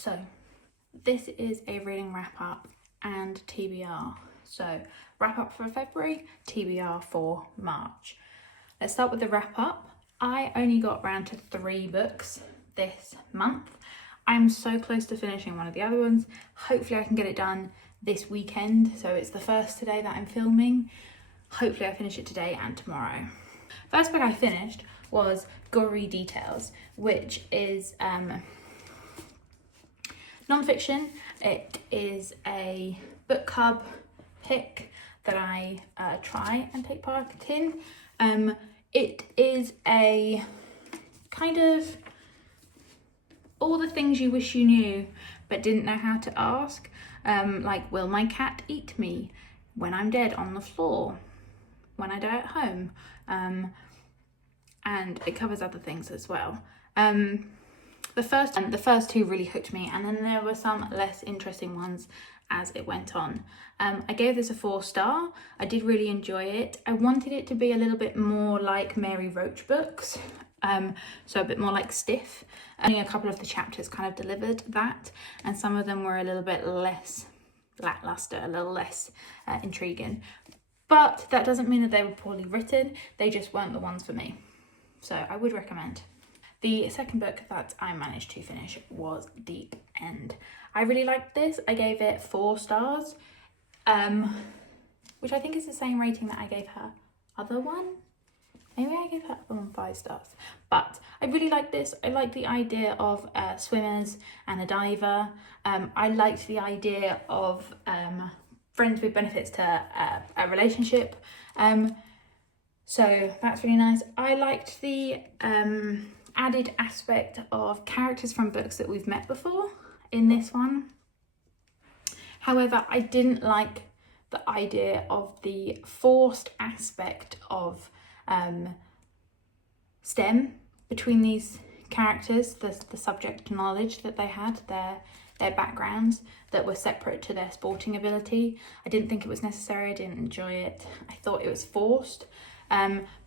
So this is a reading wrap up and TBR. So wrap up for February, TBR for March. Let's start with the wrap up. I only got round to 3 books this month. I'm so close to finishing one of the other ones. Hopefully I can get it done this weekend. So it's the first today that I'm filming. Hopefully I finish it today and tomorrow. First book I finished was Gory Details, which is non-fiction. It is a book club pick that I try and take part in. It is a kind of all the things you wish you knew but didn't know how to ask. Like, will my cat eat me when I'm dead on the floor, when I die at home? And it covers other things as well. The first 2 really hooked me, and then there were some less interesting ones as it went on. I gave this a 4-star. I did really enjoy it. I wanted it to be a little bit more like Mary Roach books, so a bit more like stiff. Only a couple of the chapters kind of delivered that, and some of them were a little bit less lackluster, a little less intriguing. But that doesn't mean that they were poorly written, they just weren't the ones for me. So I would recommend. The second book that I managed to finish was Deep End. I really liked this. I gave it 4 stars, which I think is the same rating that I gave her other one. Maybe I gave her other one 5 stars. But I really liked this. I liked the idea of swimmers and a diver. I liked the idea of friends with benefits to a relationship. So that's really nice. I liked the added aspect of characters from books that we've met before in this one. However, I didn't like the idea of the forced aspect of STEM between these characters, the subject knowledge that they had, their backgrounds that were separate to their sporting ability. I didn't think it was necessary. I didn't enjoy it. I thought it was forced.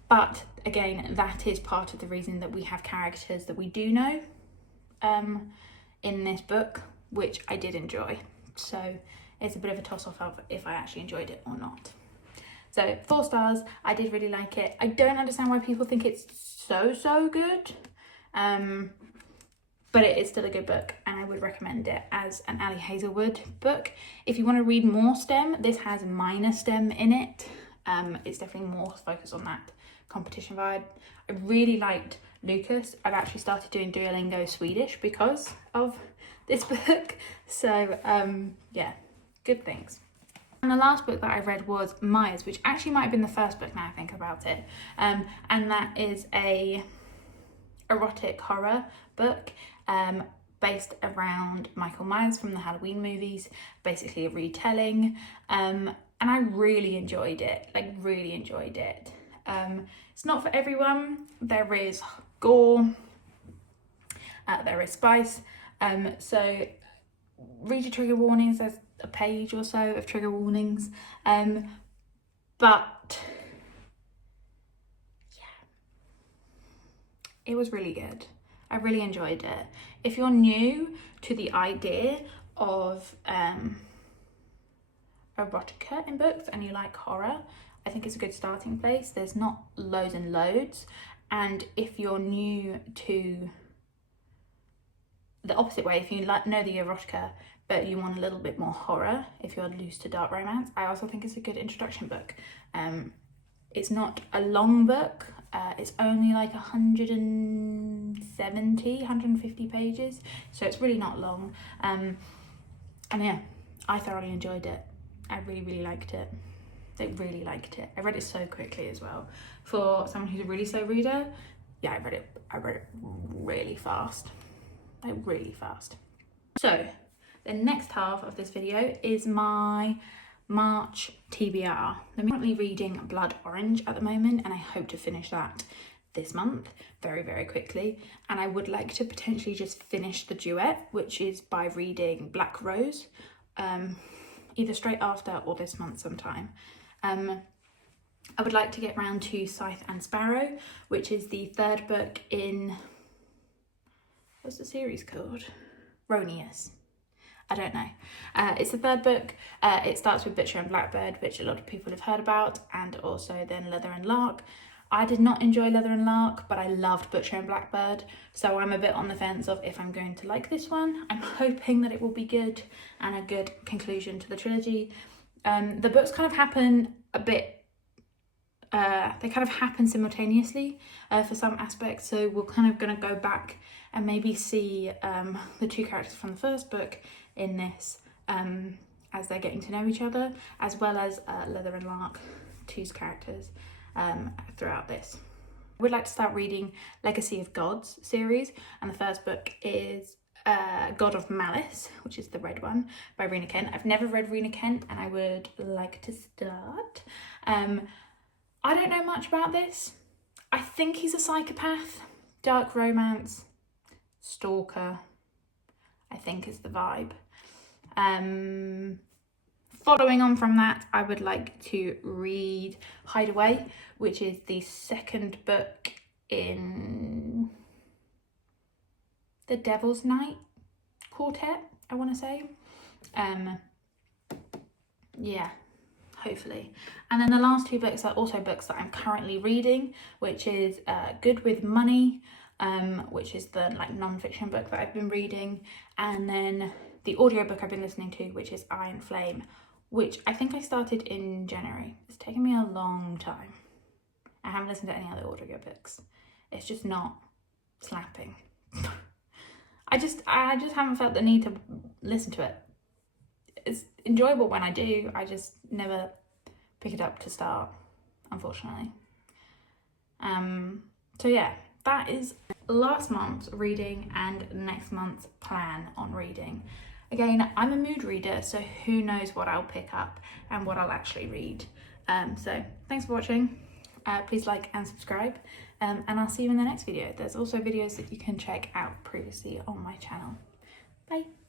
But again, that is part of the reason that we have characters that we do know in this book, which I did enjoy. So it's a bit of a toss-off of if I actually enjoyed it or not. So 4 stars, I did really like it. I don't understand why people think it's so good, but it is still a good book, and I would recommend it as an Ali Hazelwood book. If you want to read more STEM, this has minor STEM in it. It's definitely more focused on that competition vibe. I really liked Lucas. I've actually started doing Duolingo Swedish because of this book. So yeah, good things. And the last book that I read was Myers, which actually might have been the first book now I think about it. And that is a erotic horror book based around Michael Myers from the Halloween movies, basically a retelling. And I really enjoyed it, really enjoyed it. It's not for everyone. There is gore, there is spice. So read your trigger warnings. There's a page or so of trigger warnings. But yeah, it was really good. I really enjoyed it. If you're new to the idea of erotica in books and you like horror, I think it's a good starting place. There's not loads and loads. And if you're new to the opposite way, if you know the erotica but you want a little bit more horror, if you're loose to dark romance, I also think it's a good introduction book. It's not a long book. It's only like 150 pages, so it's really not long. And yeah, I thoroughly enjoyed it. I really liked it. I really liked it. I read it so quickly as well. For someone who's a really slow reader, yeah, I read it really fast. Really fast. So the next half of this video is my March TBR. I'm currently reading Blood Orange at the moment, and I hope to finish that this month very quickly. And I would like to potentially just finish the duet, which is by reading Black Rose, either straight after or this month sometime. I would like to get round to Scythe and Sparrow, which is the 3rd book in, what's the series called? Ronius. I don't know. It's the third book. It starts with Butcher and Blackbird, which a lot of people have heard about, and also then Leather and Lark. I did not enjoy Leather and Lark, but I loved Butcher and Blackbird, so I'm a bit on the fence of if I'm going to like this one. I'm hoping that it will be good and a good conclusion to the trilogy. The books kind of happen a bit, they kind of happen simultaneously for some aspects, so we're kind of going to go back and maybe see the two characters from the first book in this as they're getting to know each other, as well as Leather and Lark, two's characters throughout this. I would like to start reading Legacy of Gods series, and the first book is God of Malice, which is the red one, by Rena Kent. I've never read Rena Kent and I would like to start. I don't know much about this. I think he's a psychopath, dark romance, stalker, I think is the vibe. Following on from that, I would like to read Hideaway, which is the second book in the Devil's Night quartet, I want to say. Yeah, hopefully. And then the last two books are also books that I'm currently reading, which is Good with Money, which is the non-fiction book that I've been reading, and then the audiobook I've been listening to, which is Iron Flame, which I think I started in January. It's taken me a long time. I haven't listened to any other audiobooks. It's just not slapping. I just haven't felt the need to listen to it. It's enjoyable when I do, I just never pick it up to start, unfortunately. So yeah, that is last month's reading and next month's plan on reading. Again, I'm a mood reader, so who knows what I'll pick up and what I'll actually read. So thanks for watching. Please like and subscribe, and I'll see you in the next video. There's also videos that you can check out previously on my channel. Bye.